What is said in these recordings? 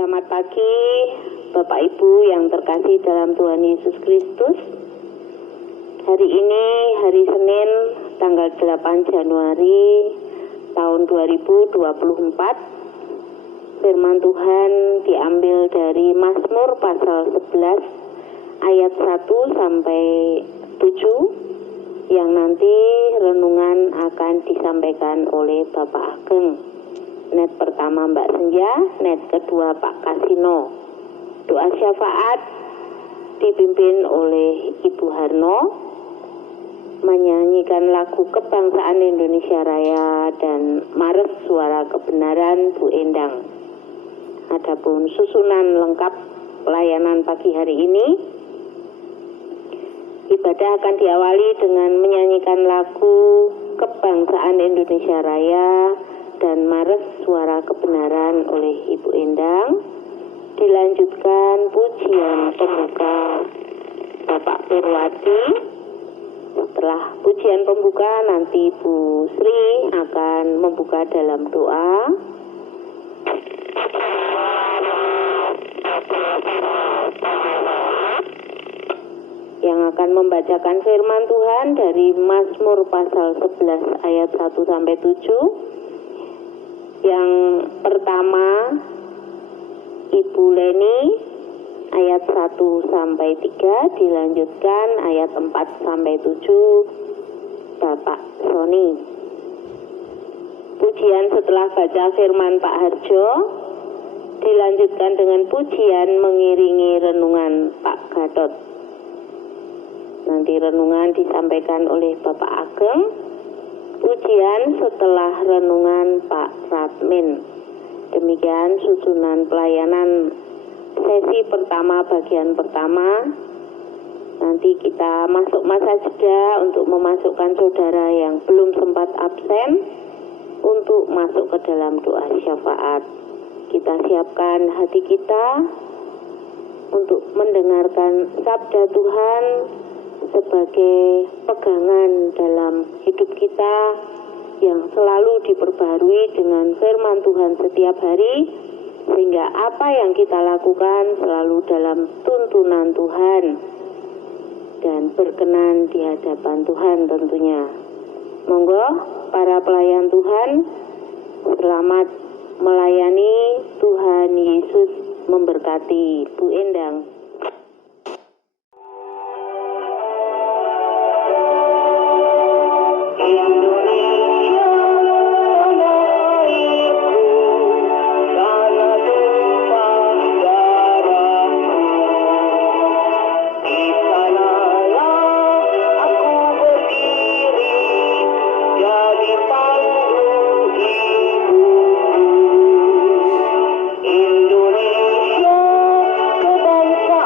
Selamat pagi Bapak Ibu yang terkasih dalam Tuhan Yesus Kristus. Hari ini hari Senin tanggal 8 Januari tahun 2024. Firman Tuhan diambil dari Mazmur pasal 11 ayat 1 sampai 7 yang nanti renungan akan disampaikan oleh Bapak Ageng. Net pertama Mbak Senja, net kedua Pak Kasino. Doa syafaat dipimpin oleh Ibu Harno, menyanyikan lagu Kebangsaan Indonesia Raya dan Mares Suara Kebenaran Bu Endang. Adapun susunan lengkap pelayanan pagi hari ini, ibadah akan diawali dengan menyanyikan lagu Kebangsaan Indonesia Raya dan Mares Suara Kebenaran oleh Ibu Endang. Dilanjutkan pujian pembuka Bapak Purwati. Setelah pujian pembuka nanti Bu Sri akan membuka dalam doa. Yang akan membacakan firman Tuhan dari Mazmur pasal 11 ayat 1 sampai 7. Yang pertama Ibu Leni ayat 1 sampai 3, dilanjutkan ayat 4 sampai 7 Bapak Sony. Pujian setelah baca firman Pak Harjo dilanjutkan dengan pujian mengiringi renungan Pak Gatot. Nanti renungan disampaikan oleh Bapak Ageng. Pujian setelah renungan Pak Radmin. Demikian susunan pelayanan sesi pertama bagian pertama. Nanti kita masuk masa jeda untuk memasukkan saudara yang belum sempat absen untuk masuk ke dalam doa syafaat. Kita siapkan hati kita untuk mendengarkan sabda Tuhan sebagai pegangan dalam hidup kita yang selalu diperbarui dengan firman Tuhan setiap hari, sehingga apa yang kita lakukan selalu dalam tuntunan Tuhan dan berkenan di hadapan Tuhan tentunya. Monggo para pelayan Tuhan, selamat melayani. Tuhan Yesus memberkati. Bu Endang. Indonesia, kebangsaan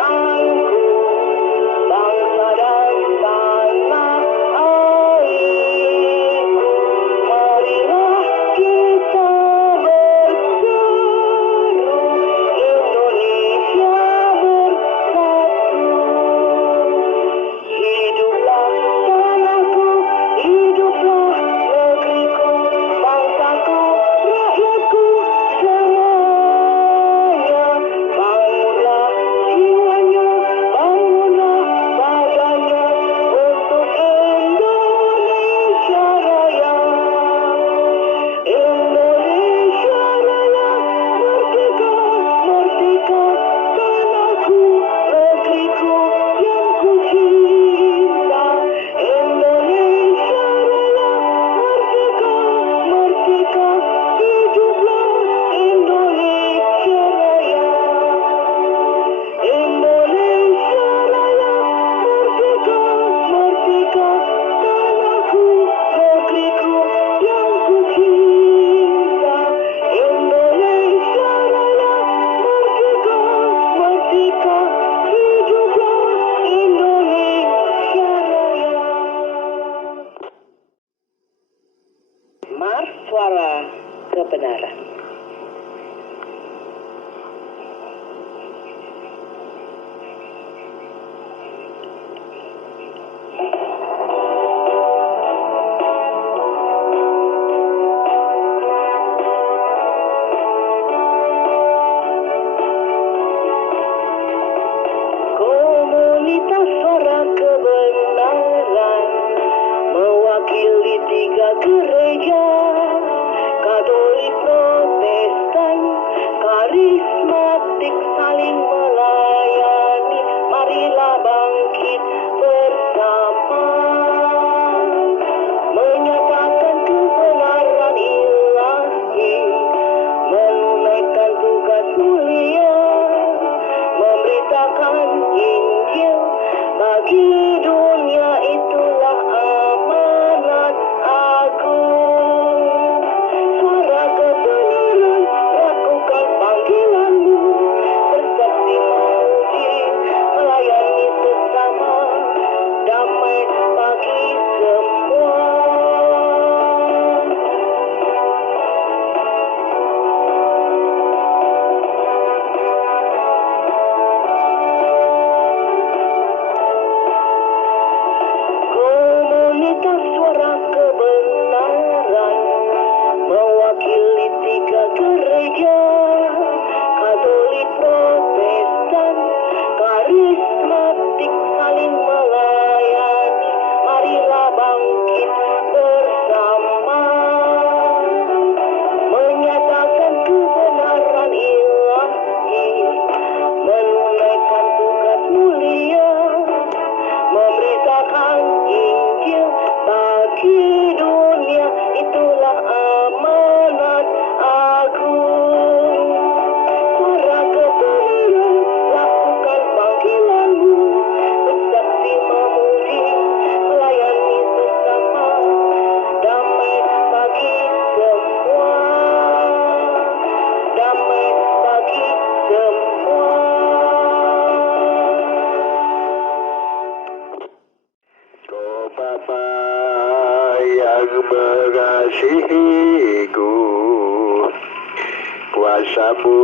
kuasamu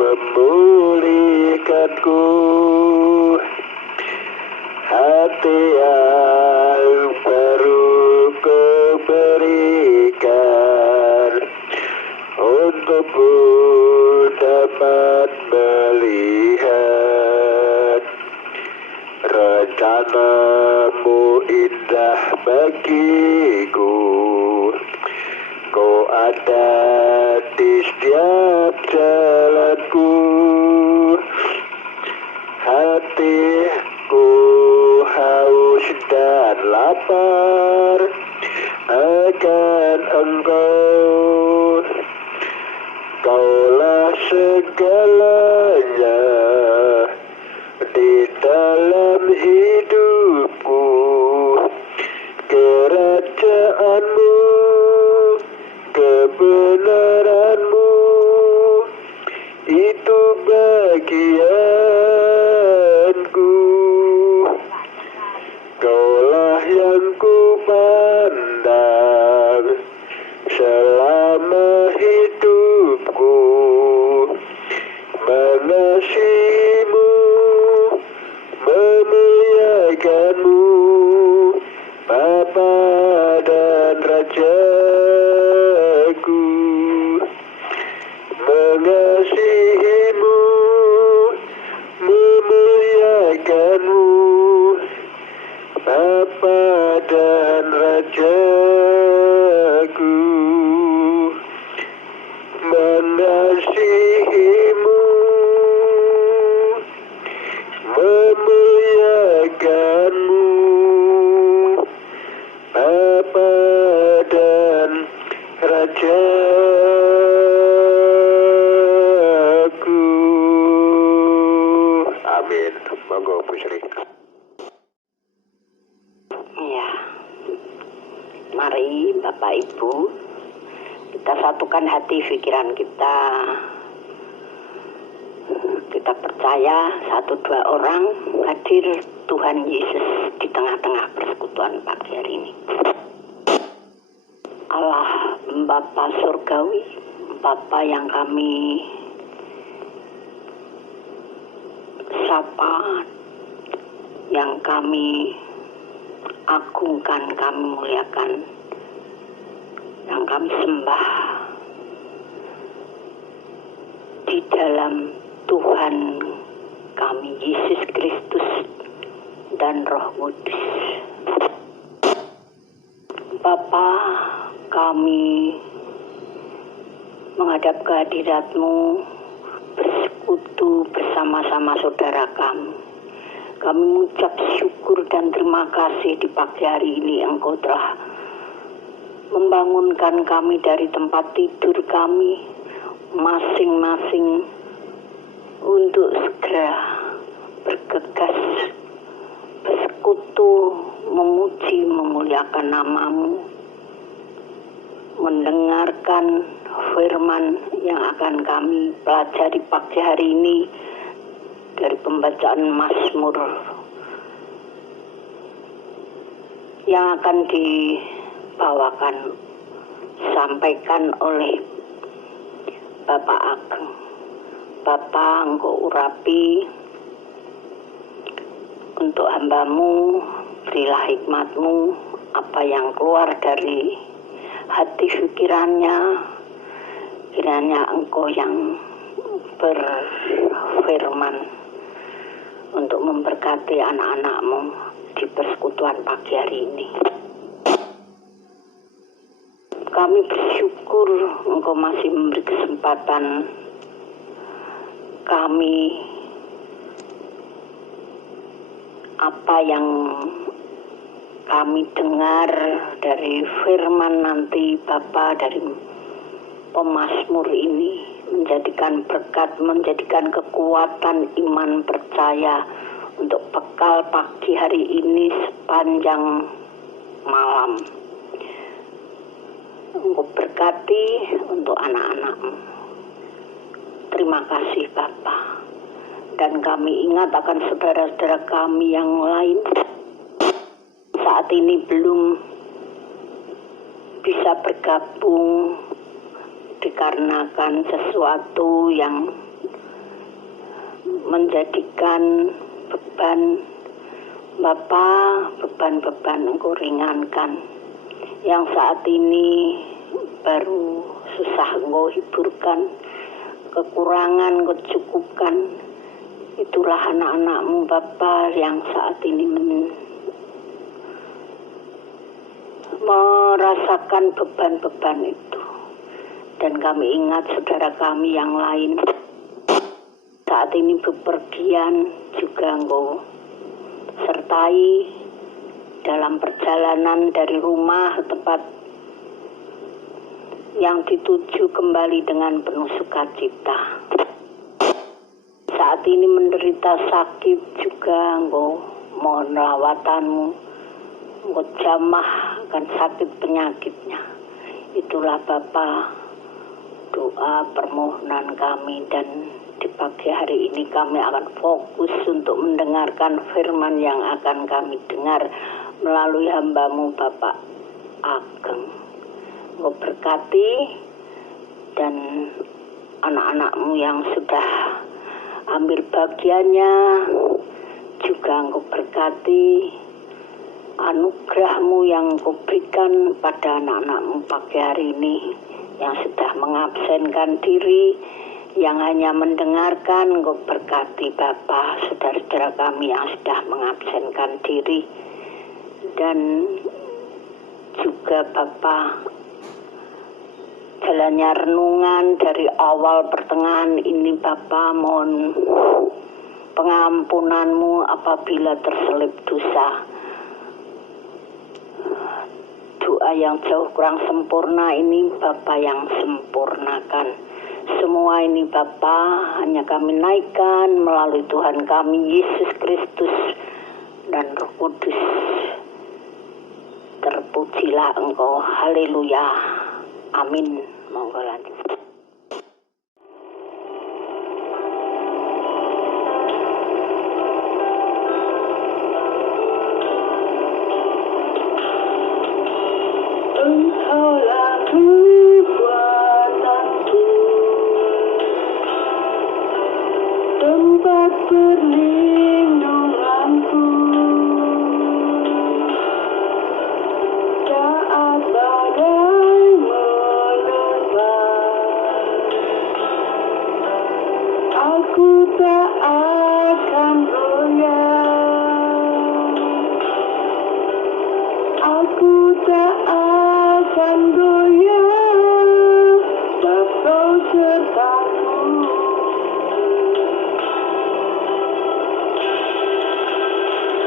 memulihkanku, hati yang baru Kau berikan, untukku dapat melihat rencanamu indah bagiku. Kau ada di setiap jalanku, hatiku haus dan lapar akan Engkau. Kaulah segalanya di dalam hidupku, kerajaanmu, kebenaranmu, itu bagianku. Kaulah yang ku pandang selama hidupku, mengasihimu, memuliakanmu, Bapa dan Rajaku. Mengasihimu, memuliakanmu, Bapa dan Rajaku. Mengasihimu, memuliakanmu, Bapa dan Rajaku. Amin. Monggo Bu Sri. Ya, mari Bapak Ibu, kita satukan hati pikiran kita. Kita percaya satu dua orang hadir Tuhan Yesus di tengah-tengah persekutuan pagi hari ini. Allah Bapa Surgawi, Bapa yang kami sapa, yang kami agungkan, kami muliakan, yang kami sembah di dalam Tuhan kami Yesus Kristus dan Roh Kudus. Bapa, kami menghadap kehadirat-Mu, bersekutu bersama-sama saudara kami. Kami mengucap syukur dan terima kasih di pagi hari ini Engkau telah membangunkan kami dari tempat tidur kami masing-masing untuk segera bergegas bersekutu, memuji, memuliakan nama-Mu, mendengarkan firman yang akan kami pelajari pagi hari ini dari pembacaan Mazmur yang akan dibawakan, sampaikan oleh Bapak Ageng. Bapak, Engkau urapi untuk hamba-Mu, berilah hikmat-Mu, apa yang keluar dari hati pikirannya, kiranya Engkau yang berfirman untuk memberkati anak-anak-Mu di persekutuan pagi hari ini. Kami bersyukur Engkau masih memberi kesempatan kami apa yang kami dengar dari firman nanti Bapa, dari pemazmur ini menjadikan berkat, menjadikan kekuatan iman percaya untuk bekal pagi hari ini sepanjang malam. Engkau berkati untuk anak-anak-Mu. Terima kasih Bapa. Dan kami ingat akan saudara-saudara kami yang lain saat ini belum bisa bergabung dikarenakan sesuatu yang menjadikan beban Bapa, beban-beban Engkau ringankan. Yang saat ini baru susah Engkau hiburkan, kekurangan Engkau cukupkan. Itulah anak-anak-Mu Bapa yang saat ini merasakan beban-beban itu. Dan kami ingat saudara kami yang lain saat ini bepergian juga Engkau sertai dalam perjalanan dari rumah ke tempat yang dituju kembali dengan penuh sukacita. Saat ini menderita sakit juga Engkau mohon rawatan-Mu, Engkau jamah akan sakit penyakitnya. Itulah Bapa doa permohonan kami, dan di pagi hari ini kami akan fokus untuk mendengarkan firman yang akan kami dengar melalui hamba-Mu Bapak Ageng. Engkau berkati dan anak-anak-Mu yang sudah ambil bagiannya juga Engkau berkati anugerah-Mu yang Engkau berikan pada anak-anak-Mu pagi hari ini yang sudah mengabsenkan diri, yang hanya mendengarkan. Engkau berkati Bapa saudara-saudara kami yang sudah mengabsenkan diri, dan juga Bapa jalannya renungan dari awal pertengahan ini Bapa, mohon pengampunan-Mu apabila terselip dosa. Doa yang jauh kurang sempurna ini Bapa yang sempurnakan. Semua ini Bapa hanya kami naikkan melalui Tuhan kami Yesus Kristus dan Roh Kudus. Terpujilah Engkau. Haleluya. Amin. Monggo lanjut. Engkaulah kekuatanku, tempat perlindunganku, saat badai menerpa, aku tak akan goyah, aku tak akan goyah, sebab Kau sertaku.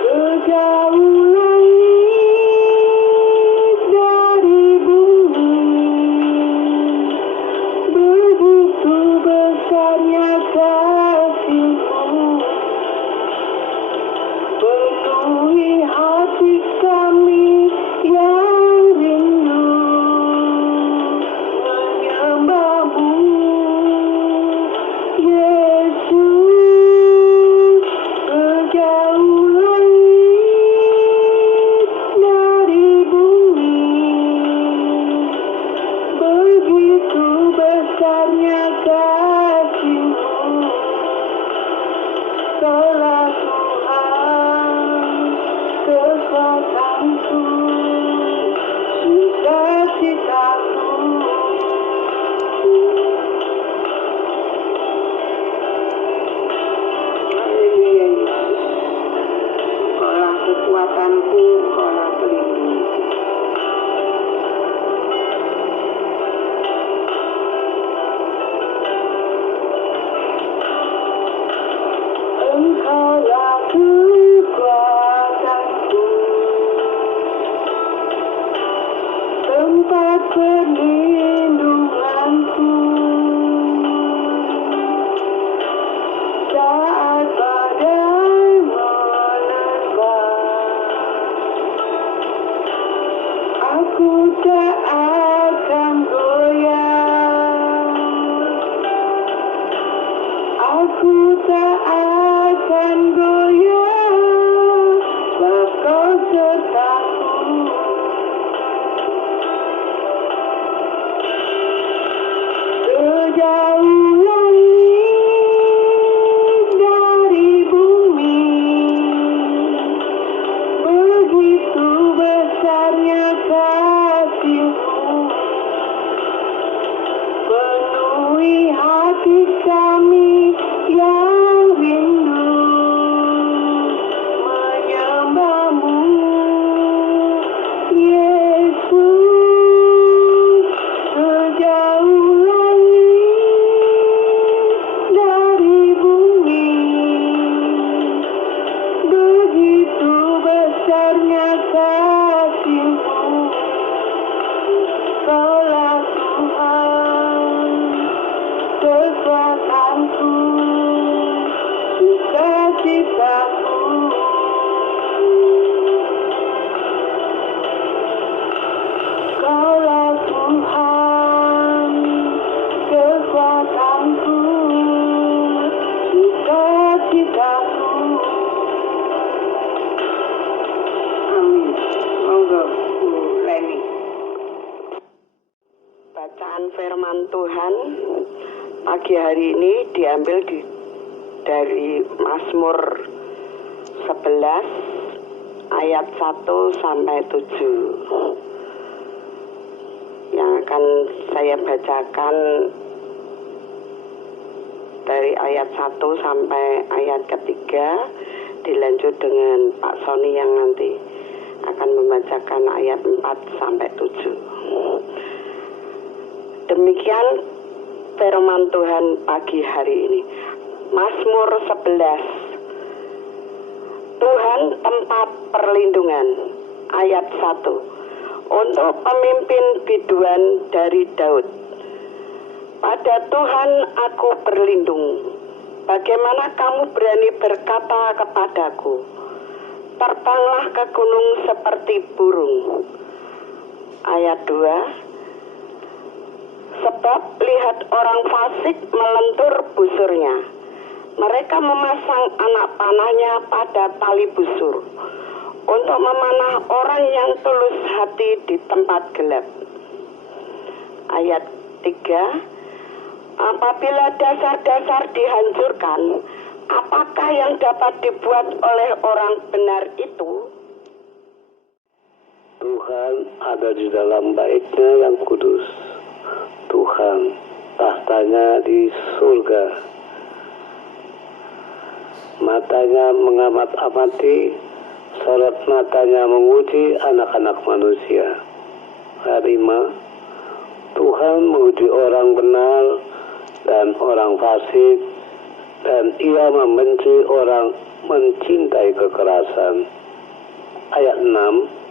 Sejauh langit dari bumi, begitu besarnya kasih-Mu, penuhi hati kami yang rindu menyembah-Mu, Yesus. Sejauh langit dari bumi, begitu besarnya kasih-Mu, Kaulah Tuhan kekuatanku, sukacitaku. Haleluya Yesus. Engkaulah kekuatanku, Engkaulah pelindungku. Engkaulah kekuatanku, tempat perlindunganku, saat badai menerpa, aku tak akan goyah, aku tak akan goyah, sebab Kau sertaku. kekuatanku, sukacitaku. Kaulah Tuhan, kekuatanku, sukacitaku. Amin. Monggo Bu Leni. Bacaan firman Tuhan pagi hari ini diambil dari Mazmur 11 ayat 1 sampai 7. Yang akan saya bacakan dari ayat 1 sampai ayat ketiga, dilanjut dengan Pak Sony yang nanti akan membacakan ayat 4 sampai 7. Demikian firman Tuhan pagi hari ini. Mazmur 11. Tuhan tempat perlindungan. Ayat 1. Untuk pemimpin biduan dari Daud. Pada Tuhan aku berlindung. Bagaimana kamu berani berkata kepadaku, terbanglah ke gunung seperti burung. Ayat 2. Sebab lihat orang fasik melentur busurnya. Mereka memasang anak panahnya pada tali busur untuk memanah orang yang tulus hati di tempat gelap. Ayat 3. Apabila dasar-dasar dihancurkan, apakah yang dapat dibuat oleh orang benar itu? Tuhan ada di dalam Bait-Nya yang kudus. Tuhan tahtanya di surga. Matanya mengamat-amati, sorot matanya menguji anak-anak manusia. Ayat 5. Tuhan menguji orang benar dan orang fasik, dan Ia membenci orang mencintai kekerasan. Ayat 6.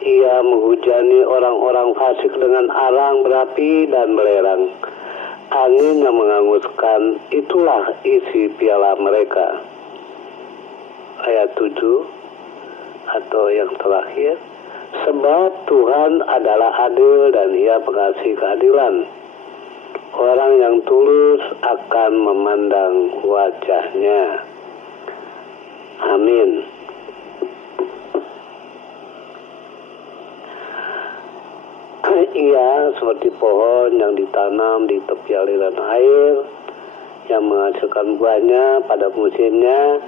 Ia menghujani orang-orang fasik dengan arang berapi dan belerang. Angin yang menghanguskan, itulah isi piala mereka. Ayat 7 atau yang terakhir. Sebab Tuhan adalah adil dan Ia mengasihi keadilan. Orang yang tulus akan memandang wajah-Nya. Amin. Ia seperti pohon yang ditanam di tepi aliran air, yang menghasilkan buahnya pada musimnya,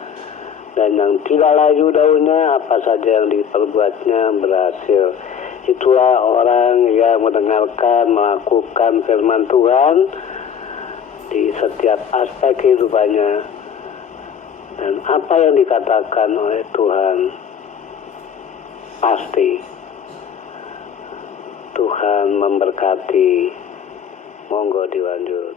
dan yang tidak layu daunnya, apa saja yang diperbuatnya berhasil. Itulah orang yang mendengarkan, melakukan firman Tuhan di setiap aspek kehidupannya. Dan apa yang dikatakan oleh Tuhan pasti Tuhan memberkati. Monggo dilanjut.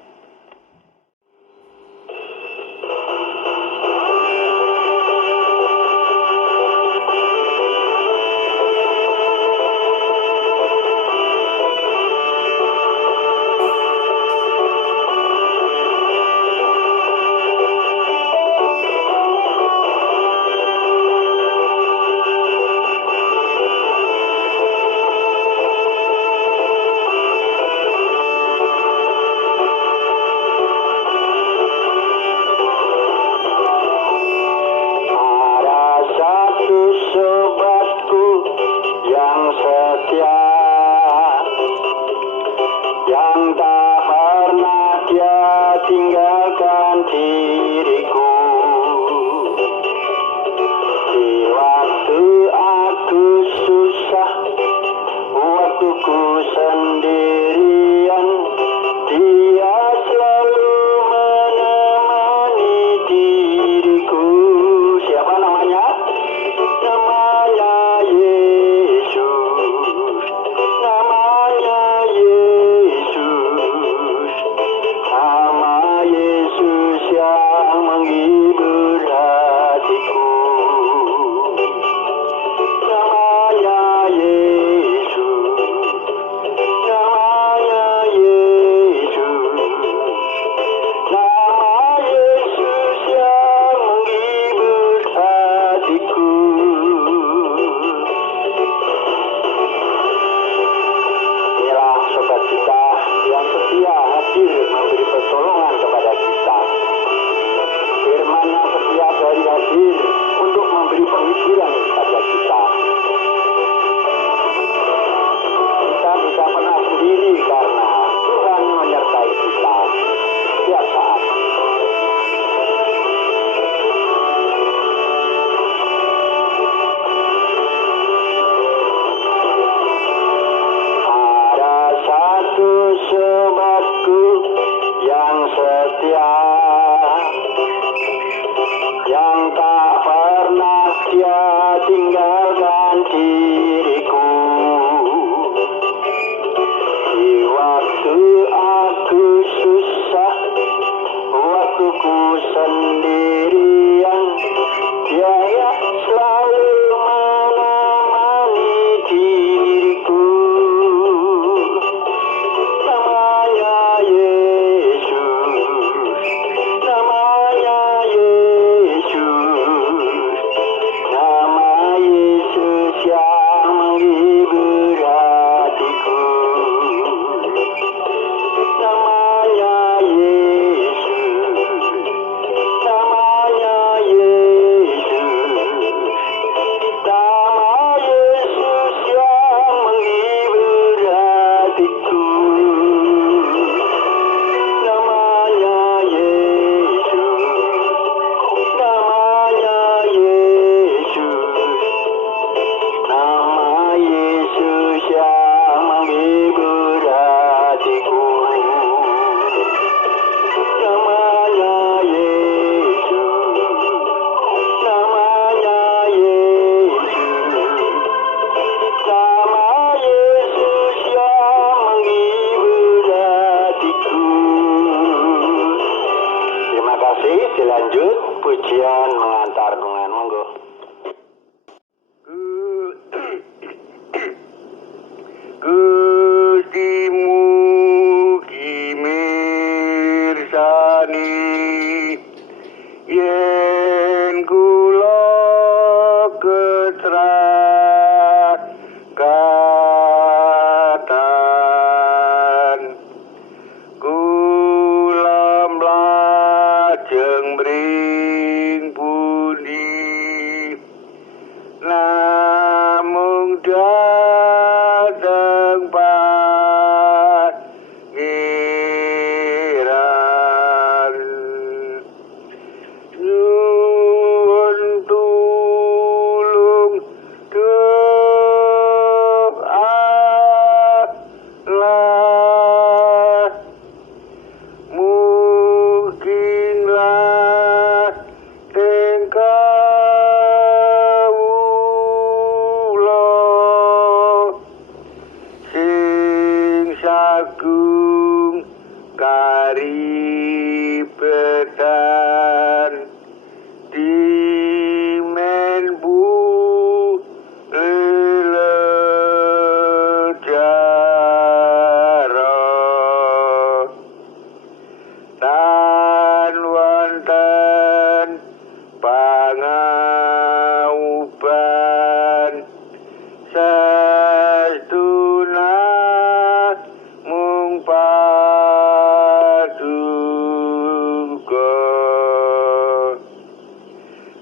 rahasia yang tak pernah dia tinggalkan diriku. Di waktu aku susah, waktu ku sendirian, dia selalu menemani diriku. Namanya Yesus, namanya Yesus, nama Yesus yang menghibur hatiku. Namanya Yesus, namanya Yesus, nama Yesus yang menghibur hatiku. Namanya Yesus, namanya Yesus, nama Yesus yang menghibur hatiku. Namanya Yesus, namanya Yesus, nama Yesus yang menghibur hatiku. Terima kasih. Dilanjut pujian mengantar dengan monggo. Gusti mugi mirsani yen kula ketragatan, kula mlajeng mring pundi, namung dhateng Pangeran. Nyuwun tulung Allah, mugilah ing kawula sing sagung karibetan dimen lelejara tan wonten pangauban sestuna mung paduka.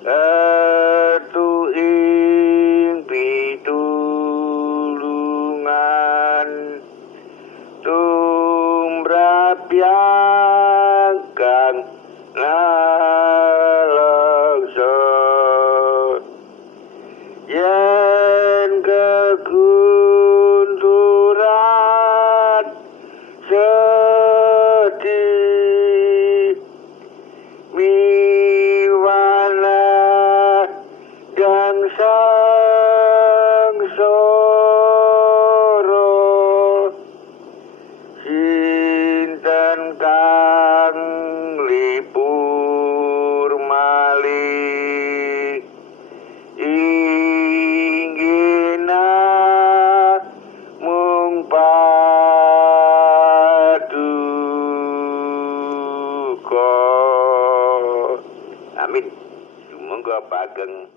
Etu ing pitulungan tumrap kang naleksa, yen kegunturan sedih miwana dan sangsara, sinten kang lipur malih inggih namung paduka. Amin. Sumangga pageng.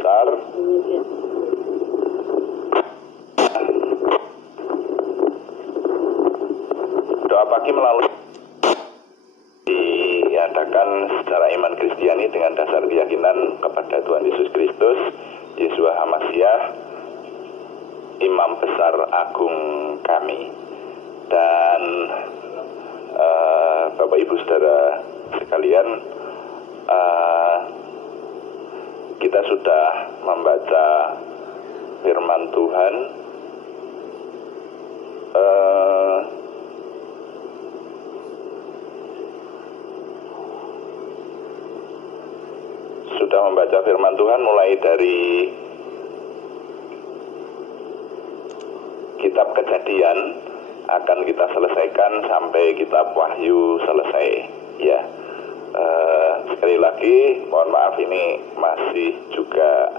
besar. Doa pagi melalui diadakan secara iman Kristiani dengan dasar keyakinan kepada Tuhan Yesus Kristus, Yeshua HaMasyiah, Imam Besar Agung kami. Dan Bapak Ibu Saudara sekalian, kita sudah membaca firman Tuhan. Sudah membaca firman Tuhan mulai dari kitab Kejadian, akan kita selesaikan sampai kitab Wahyu selesai, ya. Sekali lagi mohon maaf, ini masih juga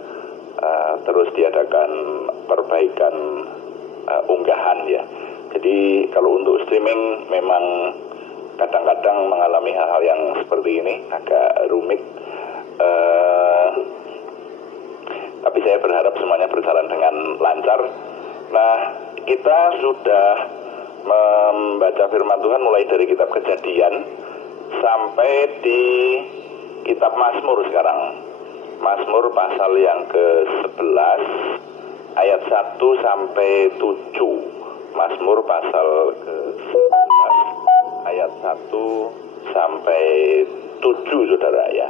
terus diadakan perbaikan unggahan, ya. Jadi kalau untuk streaming memang kadang-kadang mengalami hal-hal yang seperti ini, agak rumit. Tapi saya berharap semuanya berjalan dengan lancar. Nah, kita sudah membaca firman Tuhan mulai dari kitab Kejadian sampai di kitab Mazmur sekarang. Mazmur pasal yang ke-11 ayat 1 sampai 7. Mazmur pasal ke-11 ayat 1 sampai 7, Saudara, ya.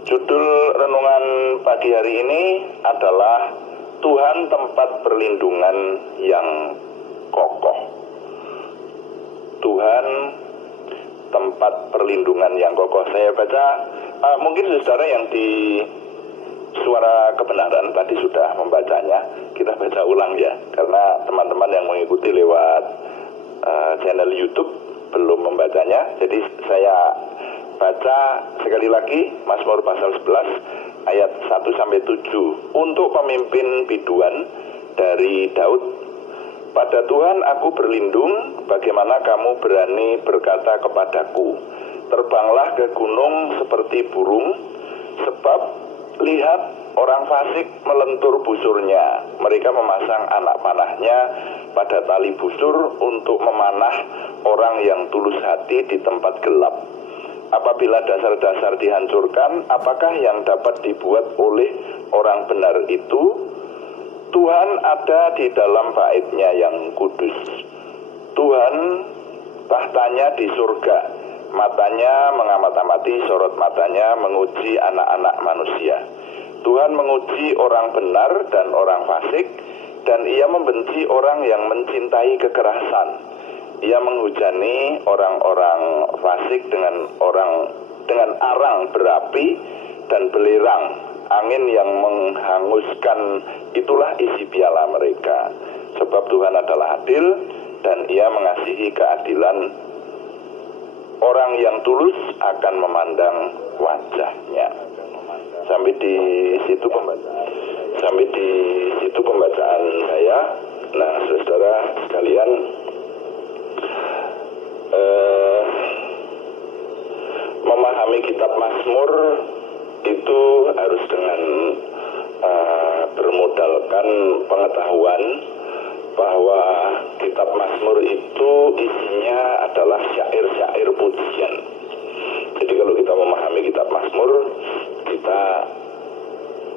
Judul renungan pagi hari ini adalah Tuhan tempat perlindungan yang kokoh. Tuhan tempat perlindungan yang kokoh. Saya baca, mungkin saudara yang di Suara Kebenaran tadi sudah membacanya. Kita baca ulang, ya, karena teman-teman yang mengikuti lewat channel YouTube belum membacanya. Jadi saya baca sekali lagi Mazmur pasal 11 ayat 1 sampai 7. Untuk pemimpin biduan dari Daud. Pada Tuhan aku berlindung, bagaimana kamu berani berkata kepadaku, terbanglah ke gunung seperti burung, sebab lihat orang fasik melentur busurnya, mereka memasang anak panahnya pada tali busur untuk memanah orang yang tulus hati di tempat gelap. Apabila dasar-dasar dihancurkan, apakah yang dapat dibuat oleh orang benar itu? Tuhan ada di dalam bait-Nya yang kudus. Tuhan tahtanya di surga, matanya mengamat-amati, sorot matanya menguji anak-anak manusia. Tuhan menguji orang benar dan orang fasik, dan Ia membenci orang yang mencintai kekerasan. Ia menghujani orang-orang fasik dengan arang berapi dan belerang, angin yang menghanguskan, itulah isi piala mereka. Sebab Tuhan adalah adil dan Ia mengasihi keadilan. Orang yang tulus akan memandang wajah-Nya. Sampai di situ pembacaan saya. Nah, saudara sekalian, memahami kitab Mazmur itu harus dengan bermodalkan pengetahuan bahwa kitab Mazmur itu isinya adalah syair-syair pujian. Jadi kalau kita memahami kitab Mazmur, kita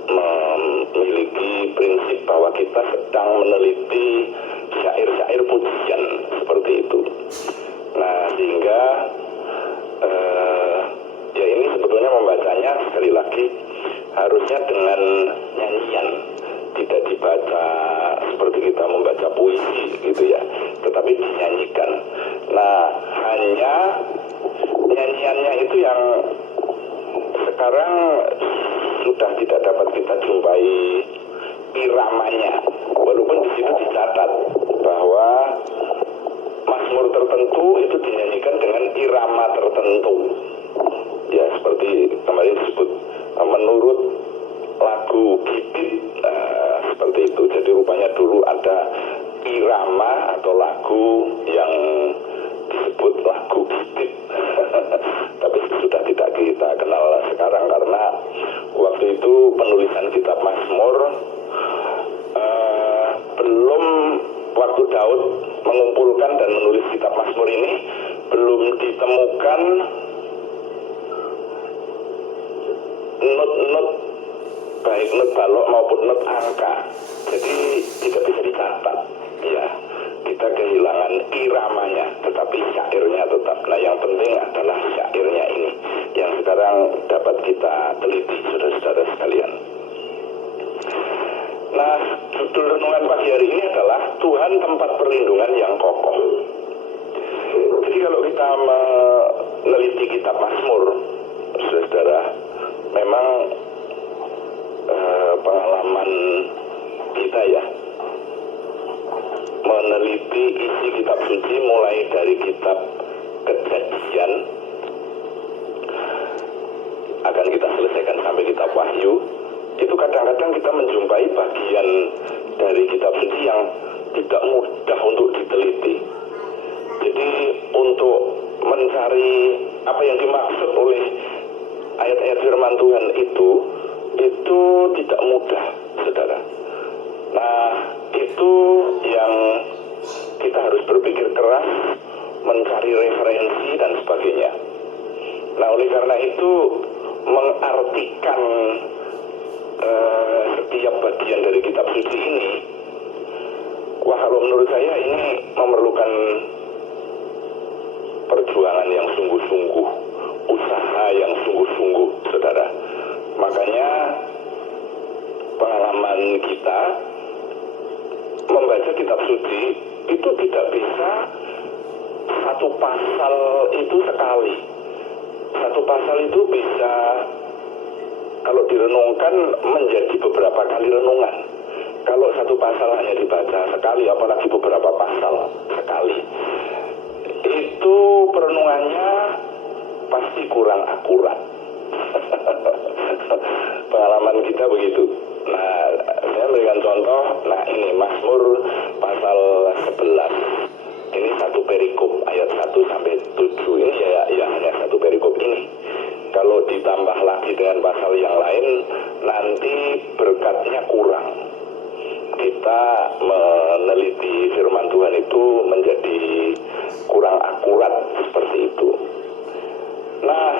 memiliki prinsip bahwa kita sedang meneliti syair-syair pujian seperti itu. Nah, sehingga ya ini sebetulnya membacanya sekali lagi harusnya dengan nyanyian, tidak dibaca seperti kita membaca puisi gitu, ya, tetapi dinyanyikan. Nah, hanya nyanyiannya itu yang sekarang sudah tidak dapat kita jumpai iramanya, walaupun di situ dicatat bahwa Mazmur tertentu itu dinyanyikan dengan irama tertentu, ya, seperti kemarin disebut menurut lagu Gidit, seperti itu. Jadi rupanya dulu ada irama atau lagu yang disebut lagu Gidit tapi sudah tidak kita kenal sekarang, karena waktu itu penulis baik not balok maupun not angka, jadi tidak bisa dicatat ya. Kita kehilangan iramanya, tetapi syairnya tetap. Nah, yang penting adalah syairnya ini yang sekarang dapat kita teliti, saudara-saudara sekalian. Nah, judul renungan pagi hari ini adalah Tuhan tempat perlindungan yang kokoh. Jadi kalau kita meneliti kitab Mazmur, saudara, memang pengalaman kita ya, meneliti isi kitab suci mulai dari kitab Kejadian, akan kita selesaikan sampai kitab Wahyu. Itu kadang-kadang kita menjumpai bagian dari kitab suci yang tidak mudah untuk diteliti. Jadi untuk mencari apa yang dimaksud oleh ayat-ayat firman Tuhan itu tidak mudah, saudara. Nah, itu yang kita harus berpikir keras, mencari referensi dan sebagainya. Nah, oleh karena itu mengartikan setiap bagian dari kitab suci ini, wah, kalau menurut saya ini memerlukan perjuangan yang sungguh-sungguh, usaha yang sungguh-sungguh, saudara. Makanya pengalaman kita membaca kitab suci itu tidak bisa satu pasal itu sekali. Satu pasal itu bisa, kalau direnungkan, menjadi beberapa kali renungan. Kalau satu pasal hanya dibaca sekali, apalagi beberapa pasal sekali, itu perenungannya pasti kurang akurat. Pengalaman kita begitu. Nah, saya berikan contoh. Nah, ini Mazmur pasal 11. Ini satu perikop ayat 1 sampai 7. Ini ya hanya satu perikop ini. Kalau ditambah lagi dengan pasal yang lain, nanti berkatnya kurang. Kita meneliti firman Tuhan itu menjadi kurang akurat seperti itu. Nah,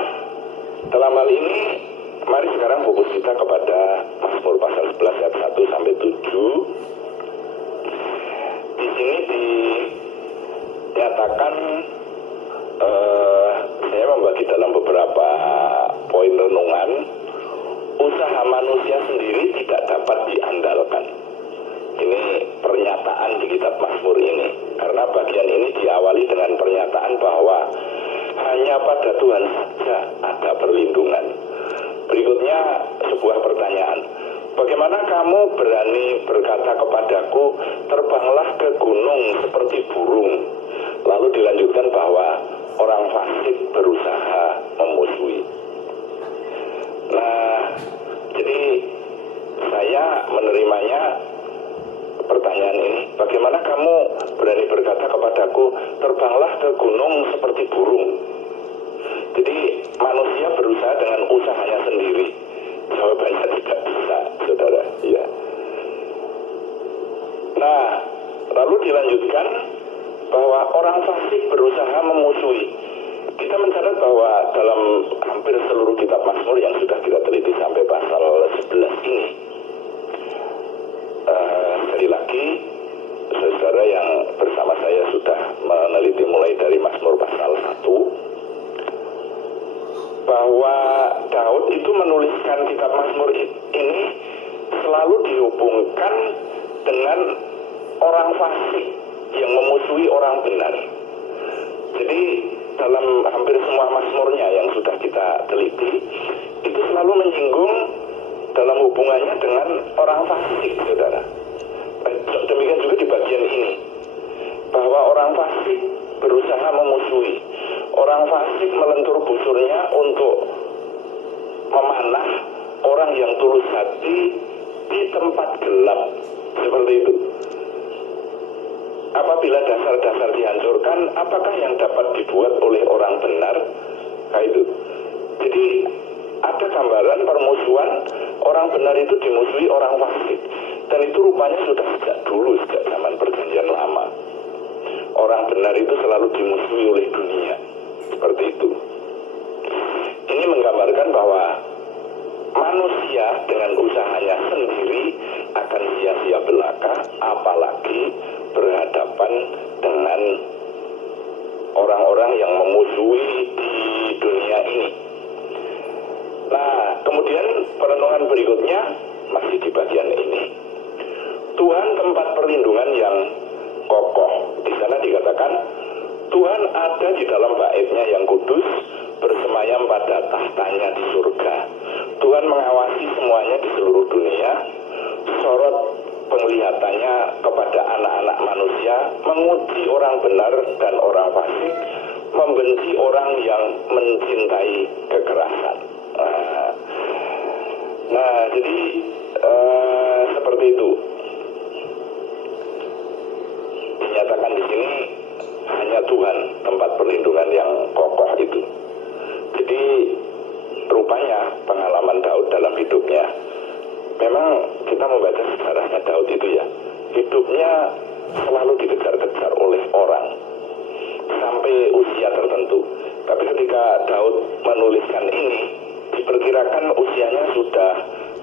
dalam hal ini, mari sekarang fokus kita kepada Mazmur pasal 11 ayat 1 sampai 7. Di sini dinyatakan, saya membagi dalam beberapa poin renungan. Usaha manusia sendiri tidak dapat diandalkan. Ini pernyataan di kitab Mazmur ini, karena bagian ini diawali dengan pernyataan bahwa hanya pada Tuhan saja ada perlindungan. Berikutnya sebuah pertanyaan, bagaimana kamu berani berkata kepadaku, terbanglah ke gunung seperti burung? Lalu dilanjutkan bahwa orang fasik berusaha memusuhi. Nah, jadi saya menerimanya pertanyaan ini, bagaimana kamu berani berkata kepadaku, terbanglah ke gunung seperti burung? Jadi manusia berusaha dengan usahanya sendiri. Jawabannya tidak bisa, saudara. Ya. Nah, lalu dilanjutkan bahwa orang fasik berusaha memusuhi. Kita mencatat bahwa dalam hampir seluruh kitab Mazmur yang sudah kita teliti sampai pasal 11 ini, sekali lagi, saudara yang bersama saya sudah meneliti mulai dari Mazmur pasal 1, bahwa Daud itu menuliskan kitab Mazmur ini selalu dihubungkan dengan orang fasik yang memusuhi orang benar. Jadi dalam hampir semua Mazmurnya yang sudah kita teliti, itu selalu menyinggung dalam hubungannya dengan orang fasik, saudara. Demikian juga di bagian ini, bahwa orang fasik berusaha memusuhi. Orang fasik melentur busurnya untuk memanah orang yang tulus hati di tempat gelap. Seperti itu. Apabila dasar-dasar dihancurkan, apakah yang dapat dibuat oleh orang benar? Nah, itu. Jadi ada gambaran permusuhan, orang benar itu dimusuhi orang fasik. Dan itu rupanya sudah sejak dulu, sejak zaman perjanjian lama. Orang benar itu selalu dimusuhi oleh dunia. Seperti itu. Ini menggambarkan bahwa manusia dengan usahanya sendiri akan sia-sia belaka, apalagi berhadapan dengan orang-orang yang memusuhi di dunia ini. Nah, kemudian perenungan berikutnya masih di bagian ini. Tuhan tempat perlindungan yang kokoh. Di sana dikatakan Tuhan ada di dalam bait-Nya yang kudus, bersemayam pada tahtanya di surga. Tuhan mengawasi semuanya di seluruh dunia. Sorot penglihatannya kepada anak-anak manusia, menguji orang benar dan orang fasik, membenci orang yang mencintai kekerasan. Nah, jadi seperti itu. Dinyatakan di sini hanya Tuhan tempat perlindungan yang kokoh itu. Jadi rupanya pengalaman Daud dalam hidupnya, memang kita membaca sejarahnya Daud itu ya, hidupnya selalu dikejar-kejar oleh orang sampai usia tertentu. Tapi ketika Daud menuliskan ini, diperkirakan usianya sudah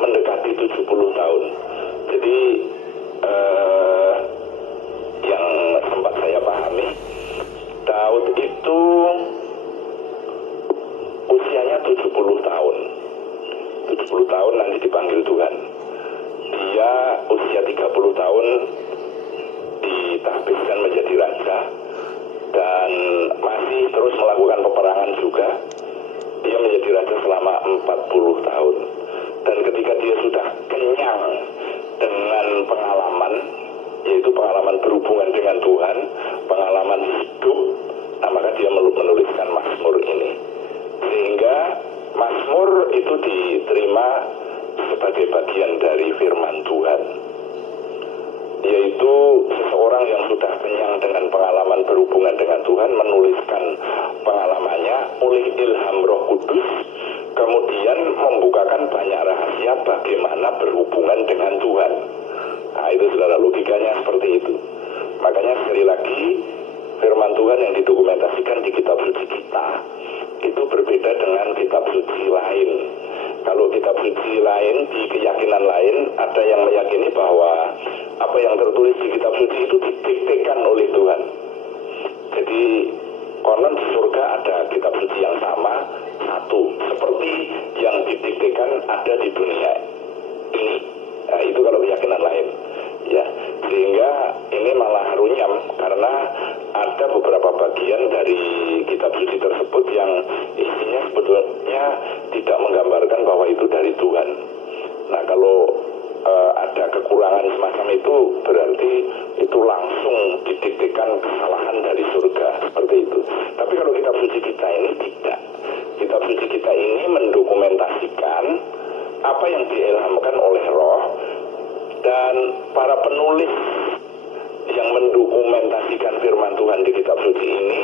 mendekati 70 tahun. Jadi yang sempat saya pahami, Daud itu usianya 70 tahun. 70 tahun nanti dipanggil Tuhan. Dia usia 30 tahun ditahbiskan menjadi raja dan masih terus melakukan peperangan juga. Dia menjadi raja selama 40 tahun. Dan ketika dia sudah kenyang dengan pengalaman, yaitu pengalaman berhubungan dengan Tuhan, pengalaman hidup, nah maka dia menuliskan Mazmur ini. Sehingga Mazmur itu diterima sebagai bagian dari firman Tuhan, yaitu seseorang yang sudah kenyang dengan pengalaman berhubungan dengan Tuhan menuliskan pengalamannya oleh ilham Roh Kudus, kemudian membukakan banyak rahasia bagaimana berhubungan dengan Tuhan. Nah, itu saudara, logikanya seperti itu. Makanya sekali lagi, firman Tuhan yang didokumentasikan di kitab suci kita itu berbeda dengan kitab suci lain. Kalau kitab suci lain, di keyakinan lain, ada yang meyakini bahwa apa yang tertulis di kitab suci itu didiktekan oleh Tuhan. Jadi konon di surga ada kitab suci yang sama, satu, seperti yang didiktekan ada di dunia ini. Nah, itu kalau keyakinan lain, ya. Sehingga ini malah runyam karena ada beberapa bagian dari kitab suci tersebut yang isinya sebetulnya tidak menggambarkan bahwa itu dari Tuhan. Nah, kalau ada kekurangan semacam itu, berarti itu langsung didiktekan kesalahan dari surga, seperti itu. Tapi kalau kitab suci kita ini tidak. Kitab suci kita ini mendokumentasikan apa yang diilhamkan oleh Roh, dan para penulis yang mendokumentasikan firman Tuhan di kitab suci ini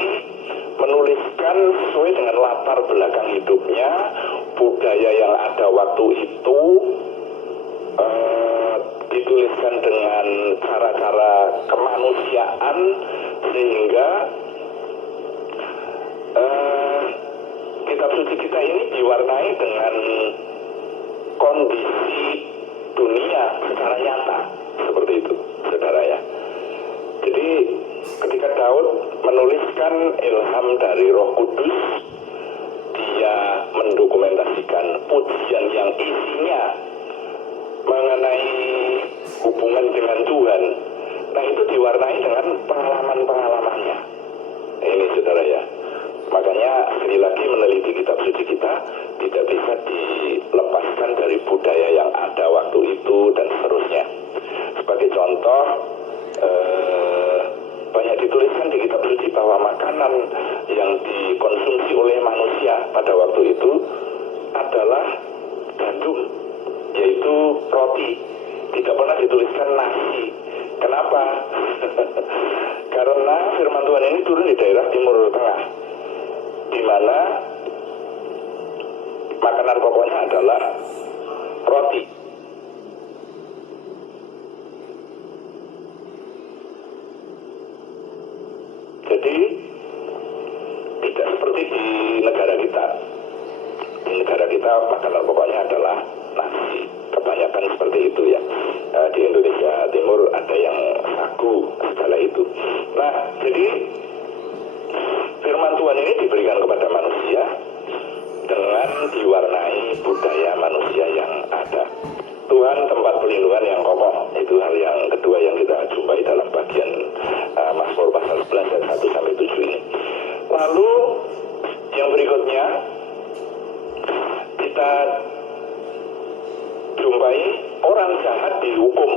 menuliskan sesuai dengan latar belakang hidupnya, budaya yang ada waktu itu, dituliskan dengan cara-cara kemanusiaan, sehingga kitab suci kita ini diwarnai dengan kondisi dunia secara nyata, seperti itu, saudara ya. Jadi ketika Daud menuliskan ilham dari Roh Kudus, dia mendokumentasikan pujian yang isinya mengenai hubungan dengan Tuhan. Nah, itu diwarnai dengan pengalaman-pengalamannya. Ini saudara ya. Makanya sekali lagi meneliti kitab suci kita tidak bisa dilepaskan dari budaya yang ada waktu itu dan seterusnya. Sebagai contoh, banyak dituliskan di kitab suci bahwa makanan yang dikonsumsi oleh manusia pada waktu itu adalah gandum, yaitu roti. Tidak pernah dituliskan nasi. Kenapa? Karena firman Tuhan ini turun di daerah Timur Tengah, di mana makanan pokoknya adalah roti. Jadi tidak seperti di negara kita. Di negara kita kita makanan pokoknya adalah nasi. Kebanyakan seperti itu ya. Di Indonesia Timur ada yang sagu segala itu. Nah, jadi firman Tuhan ini diberikan kepada manusia dengan diwarnai budaya manusia yang ada. Tuhan tempat perlindungan yang kokoh, itu hal yang kedua yang kita jumpai dalam bagian Mazmur pasal 11 ayat 1 sampai 7 ini. Lalu yang berikutnya kita jumpai orang jahat dihukum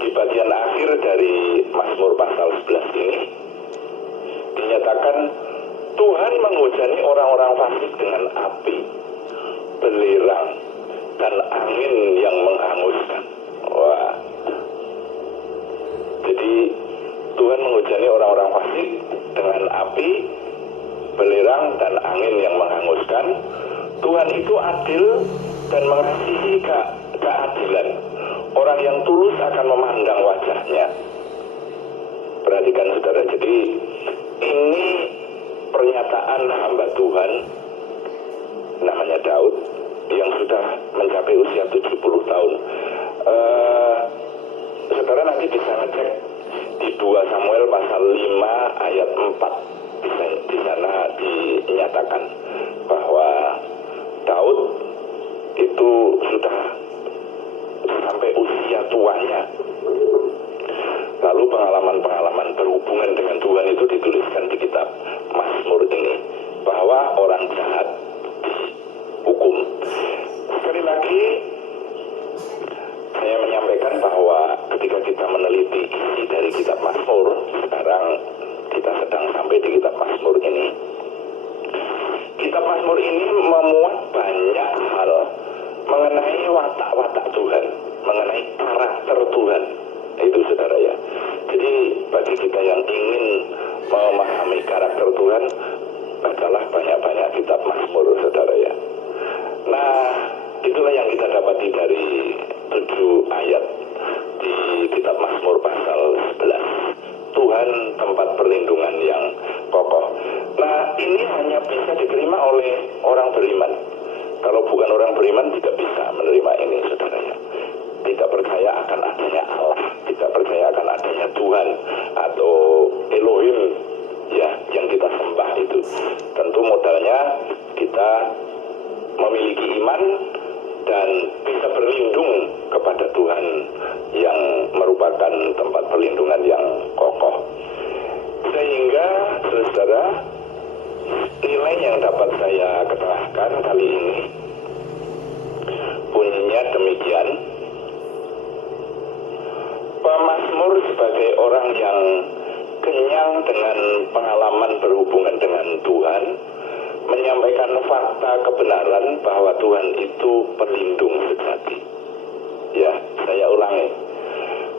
di bagian akhir dari Mazmur pasal 11 ini. Dinyatakan Tuhan menghujani orang-orang fasik dengan api, belerang, dan angin yang menghanguskan. Wah. Jadi Tuhan menghujani orang-orang fasik dengan api, belerang, dan angin yang menghanguskan. Tuhan itu adil dan mengasihi keadilan. Orang yang tulus akan memandang wajahnya. Perhatikan saudara, jadi ini pernyataan hamba Tuhan namanya Daud yang sudah mencapai usia 70 tahun. Saudara nanti bisa ngecek di 2 Samuel pasal 5 ayat 4. Di sana dinyatakan bahwa Daud itu sudah sampai usia tuanya. Lalu pengalaman-pengalaman berhubungan dengan Tuhan itu dituliskan di kitab Mazmur ini, bahwa orang jahat dihukum. Sekali lagi saya menyampaikan bahwa ketika kita meneliti isi dari kitab Mazmur, sekarang kita sedang sampai di kitab Mazmur ini. Kitab Mazmur ini memuat banyak hal mengenai watak-watak Tuhan, mengenai karakter Tuhan. Itu saudara ya. Jadi bagi kita yang ingin memahami karakter Tuhan, bacalah banyak-banyak kitab Mazmur saudara ya. Nah, itulah yang kita dapati dari 7 ayat di kitab Mazmur pasal 11. Tuhan tempat perlindungan yang kokoh. Nah, ini hanya bisa diterima oleh orang beriman. Kalau bukan orang beriman tidak bisa menerima ini saudara ya. Tidak percaya akan adanya Allah, tidak percaya akan adanya Tuhan atau Elohim ya yang kita sembah itu. Tentu modalnya kita memiliki iman dan bisa berlindung kepada Tuhan yang merupakan tempat perlindungan yang kokoh. Sehingga saudara, nilai yang dapat saya ketengahkan kali ini bunyinya demikian. Pemazmur sebagai orang yang kenyang dengan pengalaman berhubungan dengan Tuhan, menyampaikan fakta kebenaran bahwa Tuhan itu pelindung sejati. Ya, saya ulangi.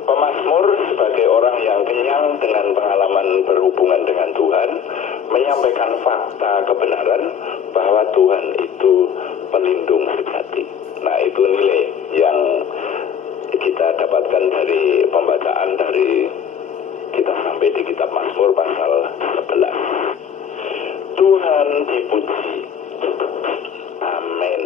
Pemazmur sebagai orang yang kenyang dengan pengalaman berhubungan dengan Tuhan, menyampaikan fakta kebenaran bahwa Tuhan itu pelindung sejati. Nah, itu nilai yang kita dapatkan dari pembacaan dari kita sampai di kitab Mazmur pasal 11. Tuhan dipuji. Amin.